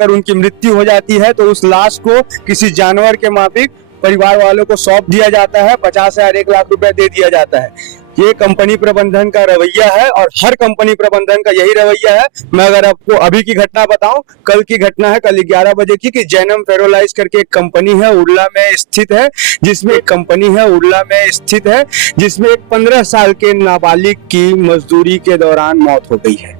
अगर उनकी मृत्यु हो जाती है तो उस लाश को किसी जानवर के माफिक परिवार वालों को सौंप दिया जाता है, 50,000 1 लाख रुपए दे दिया जाता है। ये कंपनी प्रबंधन का रवैया है और हर कंपनी प्रबंधन का यही रवैया है। मैं अगर आपको अभी की घटना बताऊं, कल की घटना है, कल 11 बजे की, कि जैनम फेरोलाइज करके एक कंपनी है उड़ला में स्थित है, जिसमें एक 15 साल के नाबालिग की मजदूरी के दौरान मौत हो गई है,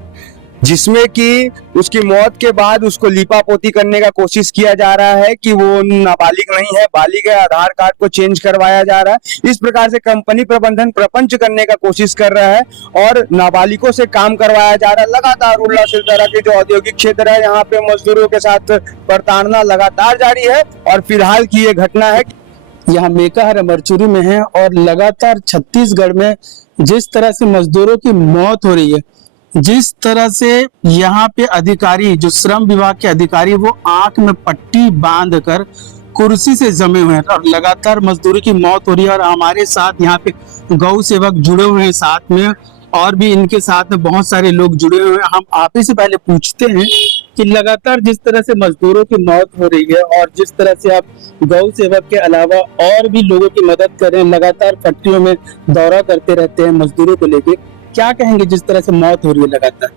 जिसमें कि उसकी मौत के बाद उसको लीपापोती करने का कोशिश किया जा रहा है कि वो नाबालिग नहीं है, बालिग है। आधार कार्ड को चेंज करवाया जा रहा है। इस प्रकार से कंपनी प्रबंधन प्रपंच करने का कोशिश कर रहा है और नाबालिगों से काम करवाया जा रहा है। लगातार उड़ला सिलचरा के जो औद्योगिक क्षेत्र है, यहाँ पे मजदूरों के साथ प्रताड़ना लगातार जारी है। और फिलहाल की ये घटना है, यहाँ मेकाहारा मरचुरी में है और लगातार छत्तीसगढ़ में जिस तरह से मजदूरों की मौत हो रही है, जिस तरह से यहाँ पे अधिकारी, जो श्रम विभाग के अधिकारी, वो आंख में पट्टी बांधकर कुर्सी से जमे हुए हैं और लगातार मजदूरी की मौत हो रही है। और हमारे साथ यहाँ पे गौ सेवक जुड़े हुए हैं साथ में, और भी इनके साथ में बहुत सारे लोग जुड़े हुए हैं। हम आप ही से पहले पूछते हैं कि लगातार जिस तरह से मजदूरों की मौत हो रही है और जिस तरह से आप गौ सेवक के अलावा और भी लोगों की मदद कर रहे हैं, लगातार फैक्ट्रियों में दौरा करते रहते हैं मजदूरों को लेके, क्या कहेंगे जिस तरह से मौत हो रही है लगातार?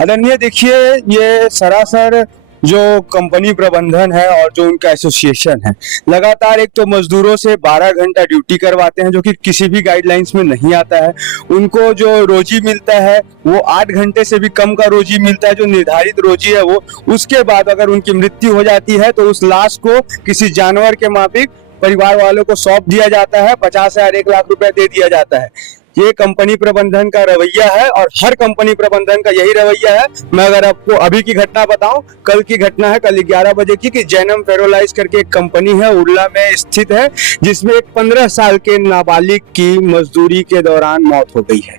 अदरणीय, देखिए, ये सरासर जो कंपनी प्रबंधन है और जो उनका एसोसिएशन है, लगातार एक तो मजदूरों से 12 घंटा ड्यूटी करवाते हैं, जो कि किसी भी गाइडलाइंस में नहीं आता है। उनको जो रोजी मिलता है वो 8 घंटे से भी कम का रोजी मिलता है, जो निर्धारित रोजी है वो। उसके बाद अगर उनकी मृत्यु हो जाती है तो उस लाश को किसी जानवर के माफिक परिवार वालों को सौंप दिया जाता है, 50,000 1 लाख रुपए दे दिया जाता है। ये कंपनी प्रबंधन का रवैया है और हर कंपनी प्रबंधन का यही रवैया है। मैं अगर आपको अभी की घटना बताऊं, कल की घटना है, कल 11 बजे की, कि जैनम फेरोलाइज करके एक कंपनी है उड़ला में स्थित है, जिसमें एक 15 साल के नाबालिग की मजदूरी के दौरान मौत हो गई है,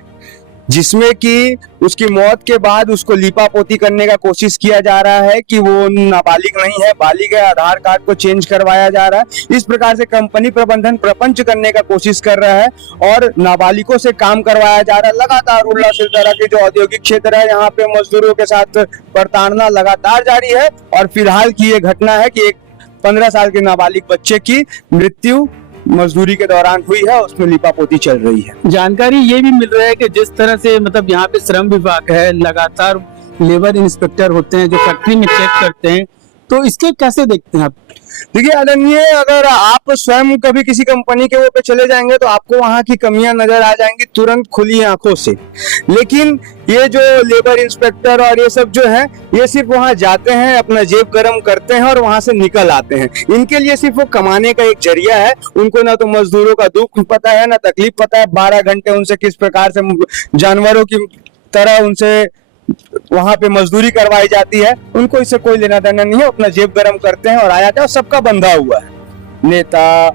जिसमें कि उसकी मौत के बाद उसको लीपापोती करने का कोशिश किया जा रहा है कि वो नाबालिग नहीं है, बालिग है। आधार कार्ड को चेंज करवाया जा रहा है। इस प्रकार से कंपनी प्रबंधन प्रपंच करने का कोशिश कर रहा है और नाबालिगों से काम करवाया जा रहा है। लगातार उड़ला सिलचरा के जो औद्योगिक क्षेत्र है, यहाँ पे मजदूरों के साथ प्रताड़ना लगातार जारी है। और फिलहाल की ये घटना है कि एक 15 साल के नाबालिग बच्चे की मृत्यु मजदूरी के दौरान हुई है, उसमें लिपापोती चल रही है। जानकारी ये भी मिल रहा है कि जिस तरह से मतलब यहाँ पे श्रम विभाग है, लगातार लेबर इंस्पेक्टर होते हैं जो फैक्ट्री में चेक करते हैं, तो इसके कैसे देखते हैं आप? देखिए आदरणीय, अगर आप स्वयं कभी किसी कंपनी के वो पे चले जाएंगे तो आपको वहां की कमियां नजर आ जाएंगी तुरंत खुली आंखों से। लेकिन ये जो लेबर इंस्पेक्टर और ये सब जो है, ये सिर्फ वहां जाते हैं, अपना जेब गरम करते हैं और वहां से निकल आते हैं। इनके लिए सिर्फ वो कमाने का एक जरिया है। उनको ना तो मजदूरों का दुख पता है, ना तकलीफ पता है। 12 घंटे उनसे किस प्रकार से जानवरों की तरह उनसे वहां पे मजदूरी करवाई जाती है, उनको इससे कोई लेना देना नहीं है। अपना जेब गरम करते हैं और आ जाते हैं। और सबका बंधा हुआ है, नेता,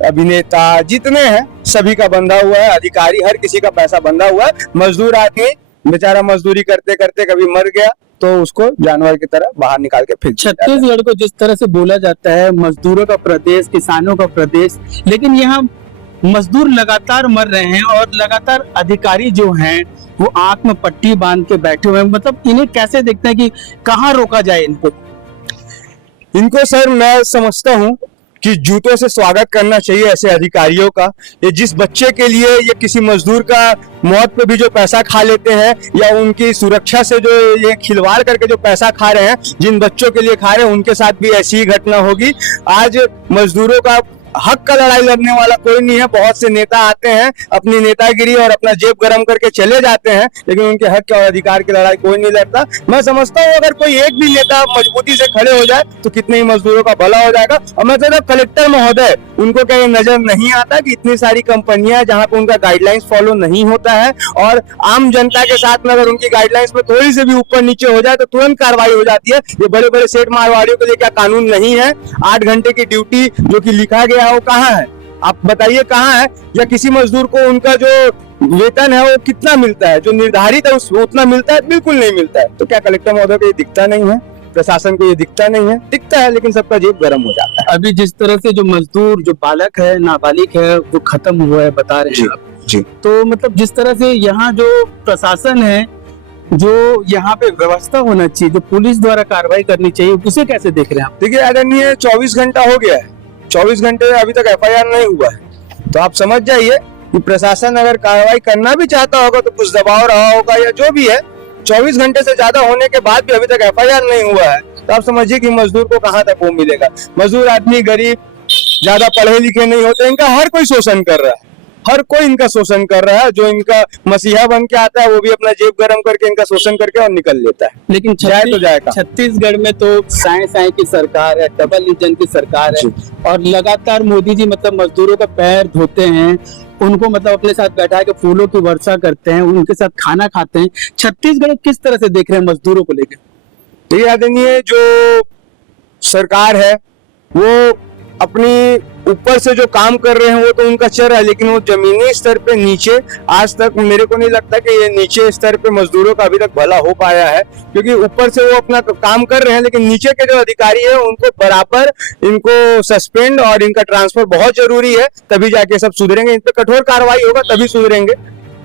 अभिनेता जितने हैं सभी का बंधा हुआ है, अधिकारी, हर किसी का पैसा बंधा हुआ है। मजदूर आदमी बेचारा मजदूरी करते करते कभी मर गया तो उसको जानवर की तरह बाहर निकाल के फेंक दिया जाता है। छत्तीसगढ़ को जिस तरह से बोला जाता है मजदूरों का प्रदेश, किसानों का प्रदेश, लेकिन यहाँ मजदूर लगातार मर रहे हैं और लगातार अधिकारी जो हैं वो आंख में पट्टी बांध के बैठे हुए हैं। मतलब इन्हें कैसे देखते हैं कि कहाँ रोका जाए इनको सर, मैं समझता हूँ कि जूतों से स्वागत करना चाहिए ऐसे अधिकारियों का। ये जिस बच्चे के लिए ये किसी मजदूर का मौत पे भी जो पैसा खा लेते हैं, या उनकी सुरक्षा से जो ये खिलवाड़ करके जो पैसा खा रहे हैं, जिन बच्चों के लिए खा रहे हैं, उनके साथ भी ऐसी ही घटना होगी। आज मजदूरों का हक का लड़ाई लड़ने वाला कोई नहीं है। बहुत से नेता आते हैं, अपनी नेतागिरी और अपना जेब गरम करके चले जाते हैं, लेकिन उनके हक और अधिकार की लड़ाई कोई नहीं लड़ता। मैं समझता हूँ अगर कोई एक भी नेता मजबूती से खड़े हो जाए तो कितने ही मजदूरों का भला हो जाएगा। और मैं कहता हूँ कलेक्टर महोदय, उनको क्या ये नजर नहीं आता कि इतनी सारी कंपनियां जहाँ पे उनका गाइडलाइंस फॉलो नहीं होता है, और आम जनता के साथ में अगर उनकी गाइडलाइंस में थोड़ी सी भी ऊपर नीचे हो जाए तो तुरंत कार्रवाई हो जाती है। ये बड़े बड़े सेठ मारवाड़ियों के लिए क्या कानून नहीं है? 8 घंटे की ड्यूटी जो कि लिखा गया है वो कहाँ है? आप बताइए कहाँ है? या किसी मजदूर को उनका जो वेतन है वो कितना मिलता है? जो निर्धारित है उतना मिलता है? बिल्कुल नहीं मिलता है। तो क्या कलेक्टर महोदय को ये दिखता नहीं है? प्रशासन को ये दिखता नहीं है? दिखता है, लेकिन सबका जेब गर्म हो जाता है। अभी जिस तरह से जो मजदूर, जो बालक है, नाबालिग है, वो खत्म हुआ है बता रहे हैं आप जी। तो मतलब जिस तरह से यहाँ जो प्रशासन है जो यहाँ पे व्यवस्था होना चाहिए, जो पुलिस द्वारा कार्रवाई करनी चाहिए, उसे कैसे देख रहे हैं आप? देखिए आदरणीय 24 घंटा हो गया है, 24 घंटे में अभी तक एफआईआर नहीं हुआ है, तो आप समझ जाइए कि प्रशासन अगर कार्रवाई करना भी चाहता होगा तो कुछ दबाव रहा होगा या जो भी है। 24 घंटे से ज्यादा होने के बाद भी अभी तक एफआईआर नहीं हुआ है, तो आप समझिए कि मजदूर को कहाँ तक वो मिलेगा। मजदूर आदमी गरीब, ज्यादा पढ़े लिखे नहीं होते, इनका हर कोई शोषण कर रहा है, हर कोई इनका शोषण कर रहा है। जो इनका मसीहा बन के आता है वो भी अपना जेब गरम करके इनका शोषण करके और निकल लेता है। लेकिन जाए तो जाएगा। छत्तीसगढ़ में तो साए साए की सरकार है, डबल इंजन की सरकार है, और लगातार मोदी जी मतलब मजदूरों का पैर धोते हैं, उनको मतलब अपने साथ बैठा के फूलों की वर्षा करते हैं, उनके साथ खाना खाते हैं। छत्तीसगढ़ किस तरह से देख रहे हैं मजदूरों को लेकर? तो ये आदरणीय जो सरकार है वो अपनी ऊपर से जो काम कर रहे हैं वो तो उनका चल रहा है, लेकिन वो जमीनी स्तर पे नीचे आज तक मेरे को नहीं लगता कि ये नीचे स्तर पे मजदूरों का अभी तक भला हो पाया है, क्योंकि ऊपर से वो अपना काम कर रहे हैं लेकिन नीचे के जो अधिकारी है उनको बराबर इनको सस्पेंड और इनका ट्रांसफर बहुत जरूरी है, तभी जाके सब सुधरेंगे। इन पे कठोर कार्रवाई होगा तभी सुधरेंगे।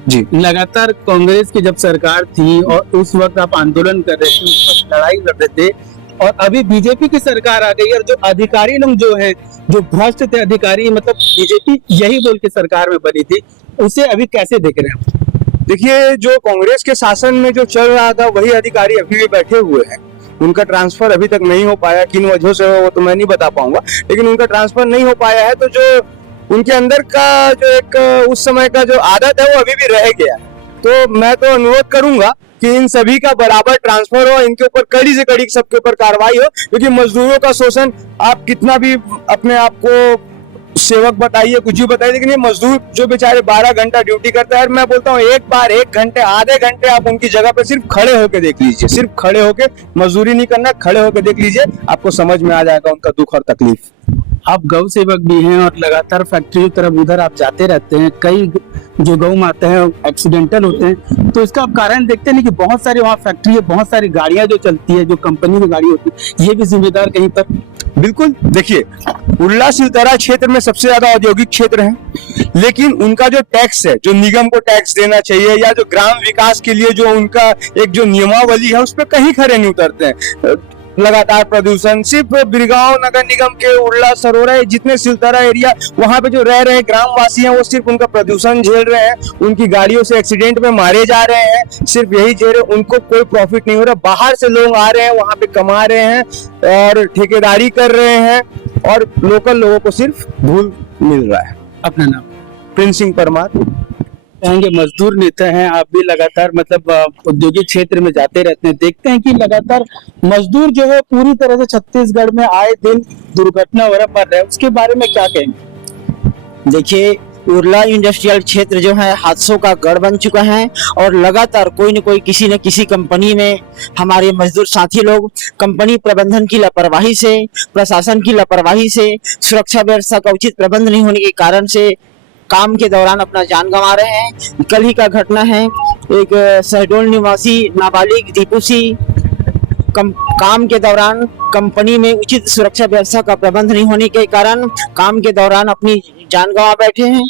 जी, लगातार कांग्रेस की जब सरकार थी और उस वक्त आप आंदोलन कर रहे थे, उस वक्त लड़ाई लड़ रहे थे, और अभी बीजेपी की सरकार आ गई और जो अधिकारी लोग जो है, जो भ्रष्ट थे अधिकारी, मतलब बीजेपी यही बोल के सरकार में बनी थी, उसे अभी कैसे देख रहे हैं? देखिए जो कांग्रेस के शासन में जो चल रहा था वही अधिकारी अभी भी बैठे हुए हैं, उनका ट्रांसफर अभी तक नहीं हो पाया, किन वजहों से वो तो मैं नहीं बता पाऊंगा, लेकिन उनका ट्रांसफर नहीं हो पाया है। तो जो उनके अंदर का जो एक उस समय का जो आदत है वो अभी भी रह गया। तो मैं तो अनुरोध करूंगा कि इन सभी का बराबर ट्रांसफर हो, इनके ऊपर कड़ी से कड़ी सबके ऊपर कार्रवाई हो, क्योंकि मजदूरों का शोषण आप कितना भी अपने आप को सेवक बताइए, कुछ भी बताइए, लेकिन ये मजदूर जो बेचारे 12 घंटा ड्यूटी करते हैं, मैं बोलता हूँ एक बार 1 घंटे आधे घंटे आप उनकी जगह पे सिर्फ खड़े होके देख लीजिए, सिर्फ खड़े होके, मजदूरी नहीं करना, खड़े होके देख लीजिए, आपको समझ में आ जाएगा उनका दुख और तकलीफ। आप गौ सेवक भी हैं और लगातार फैक्ट्री की तरफ उधर आप जाते रहते हैं, कई जो गौ माता है एक्सीडेंटल होते हैं, तो इसका आप कारण देखते हैं कि बहुत सारी वहाँ फैक्ट्री है, बहुत सारी गाड़ियां जो चलती है, जो कंपनी की गाड़ी होती है, ये भी जिम्मेदार कहीं पर? बिल्कुल, देखिए उर्ला सिलतरा क्षेत्र में सबसे ज्यादा औद्योगिक क्षेत्र है, लेकिन उनका जो टैक्स है, जो निगम को टैक्स देना चाहिए या जो ग्राम विकास के लिए जो उनका एक जो नियमावली है उस पर कहीं खरे नहीं उतरते हैं। लगातार प्रदूषण सिर्फ बिरगांव नगर निगम के उर्ला सरोरा जितने सिलतरा एरिया वहां पे जो रह रहे ग्रामवासी हैं वो सिर्फ उनका प्रदूषण झेल रहे हैं, उनकी गाड़ियों से एक्सीडेंट में मारे जा रहे हैं, सिर्फ यही झेल रहे, उनको कोई प्रॉफिट नहीं हो रहा। बाहर से लोग आ रहे हैं, वहां पे कमा रहे हैं और ठेकेदारी कर रहे हैं, और लोकल लोगों को सिर्फ धूल मिल रहा है। अपना नाम? प्रिंस सिंह परमार। कहेंगे मजदूर नेता हैं आप भी, लगातार मतलब औद्योगिक क्षेत्र में जाते रहते हैं, देखते हैं कि लगातार मजदूर जो है पूरी तरह से छत्तीसगढ़ में आए दिन दुर्घटना वगैरह मर रहे हैं, उसके बारे में क्या कहेंगे? देखिए उर्ला इंडस्ट्रियल क्षेत्र जो है हादसों का गढ़ बन चुका है, और लगातार कोई न कोई किसी न किसी कंपनी में हमारे मजदूर साथी लोग कंपनी प्रबंधन की लापरवाही से, प्रशासन की लापरवाही से, सुरक्षा व्यवस्था का उचित प्रबंध नहीं होने के कारण से काम के दौरान अपना जान गंवा रहे हैं। कल ही का घटना है, एक शहडोल निवासी नाबालिग दीपू सिंह काम के दौरान कंपनी में उचित सुरक्षा व्यवस्था का प्रबंध नहीं होने के कारण काम के दौरान अपनी जान गंवा बैठे हैं।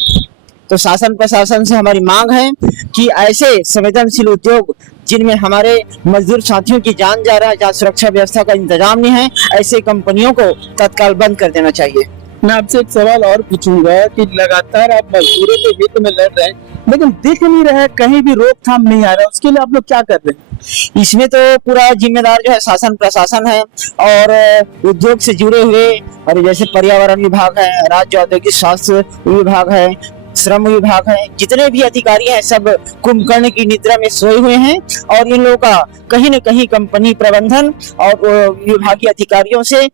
तो शासन प्रशासन से हमारी मांग है कि ऐसे संवेदनशील उद्योग जिनमें हमारे मजदूर साथियों की जान जा रहा है, जहाँ सुरक्षा व्यवस्था का इंतजाम नहीं है, ऐसे कंपनियों को तत्काल बंद कर देना चाहिए। मैं आपसे एक सवाल और पूछूंगा कि लगातार आप मजदूरों के हित में लड़ रहे हैं, लेकिन दिख नहीं रहा है, कहीं भी रोकथाम नहीं आ रहा, उसके लिए आप लोग क्या कर रहे हैं? इसमें तो पूरा जिम्मेदार जो है शासन प्रशासन है, और उद्योग से जुड़े हुए, और जैसे पर्यावरण विभाग है, राज्य औद्योगिक स्वास्थ्य विभाग है, श्रम विभाग है, जितने भी अधिकारी हैं सब कुंभकर्ण की निद्रा में सोए हुए हैं, और इन लोगों का कहीं न कहीं कंपनी प्रबंधन और विभागीय अधिकारियों से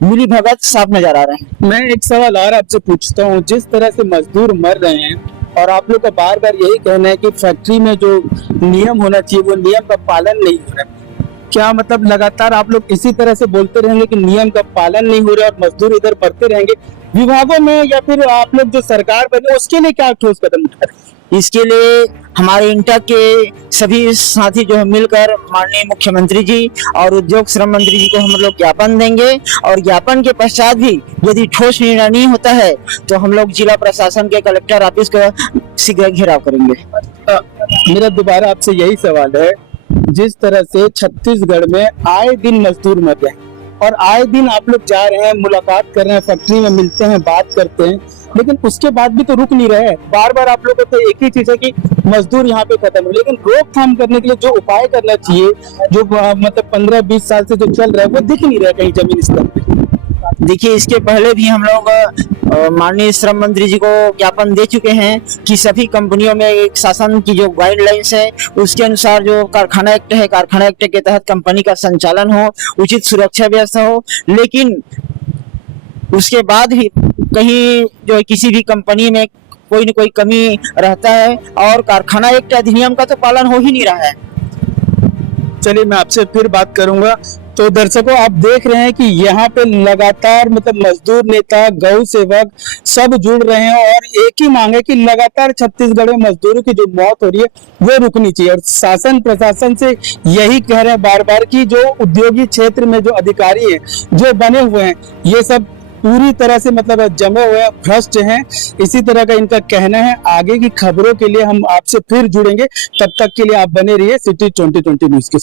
मिली भगत साफ नजर आ रहे हैं। मैं एक सवाल और आपसे पूछता हूँ, जिस तरह से मजदूर मर रहे हैं और आप लोग का बार बार यही कहना है कि फैक्ट्री में जो नियम होना चाहिए वो नियम का पालन नहीं हो रहा है, क्या मतलब लगातार आप लोग इसी तरह से बोलते रहेंगे कि नियम का पालन नहीं हो रहा और मजदूर इधर बढ़ते रहेंगे विभागों में, या फिर आप लोग जो सरकार बने उसके लिए क्या ठोस कदम उठा रहे हैं? इसके लिए हमारे इंटा के सभी साथी जो है मिलकर माननीय मुख्यमंत्री जी और उद्योग श्रम मंत्री जी को हम लोग ज्ञापन देंगे, और ज्ञापन के पश्चात भी यदि ठोस निर्णय नहीं होता है तो हम लोग जिला प्रशासन के कलेक्टर ऑफिस का शीघ्र घेराव करेंगे। मेरा दोबारा आपसे यही सवाल है जिस तरह से छत्तीसगढ़ में आए दिन मजदूर मर रहे हैं और आए दिन आप लोग जा रहे हैं, मुलाकात कर रहे हैं, फैक्ट्री में मिलते हैं, बात करते हैं, लेकिन उसके बाद भी तो रुक नहीं रहे हैं। बार बार आप लोगों को तो एक ही चीज है कि मजदूर यहाँ पे खत्म है, लेकिन रोकथाम करने के लिए जो उपाय करना चाहिए, जो मतलब 15-20 साल से जो चल रहा है, वो दिख नहीं रहा है कहीं जमीन स्तर पे। देखिए, इसके पहले भी हम लोग माननीय श्रम मंत्री जी को ज्ञापन दे चुके हैं कि सभी कंपनियों में एक शासन की जो गाइडलाइंस है उसके अनुसार जो कारखाना एक्ट है, कारखाना एक्ट के तहत कंपनी का संचालन हो, उचित सुरक्षा व्यवस्था हो, लेकिन उसके बाद भी कहीं जो है किसी भी कंपनी में कोई न कोई कमी रहता है और कारखाना एक्ट अधिनियम का तो पालन हो ही नहीं रहा है। चलिए मैं आपसे फिर बात करूंगा। तो दर्शकों, आप देख रहे हैं कि यहाँ पे लगातार मतलब मजदूर नेता, गौ सेवक सब जुड़ रहे हैं और एक ही मांग है कि लगातार छत्तीसगढ़ में मजदूरों की जो मौत हो रही है वो रुकनी चाहिए। और शासन प्रशासन से यही कह रहे हैं बार बार कि जो उद्योगिक क्षेत्र में जो अधिकारी हैं, जो बने हुए हैं, ये सब पूरी तरह से मतलब जमे हुए भ्रष्ट हैं। इसी तरह का इनका कहना है। आगे की खबरों के लिए हम आपसे फिर जुड़ेंगे, तब तक के लिए आप बने रहिए सिटी 2020 न्यूज के।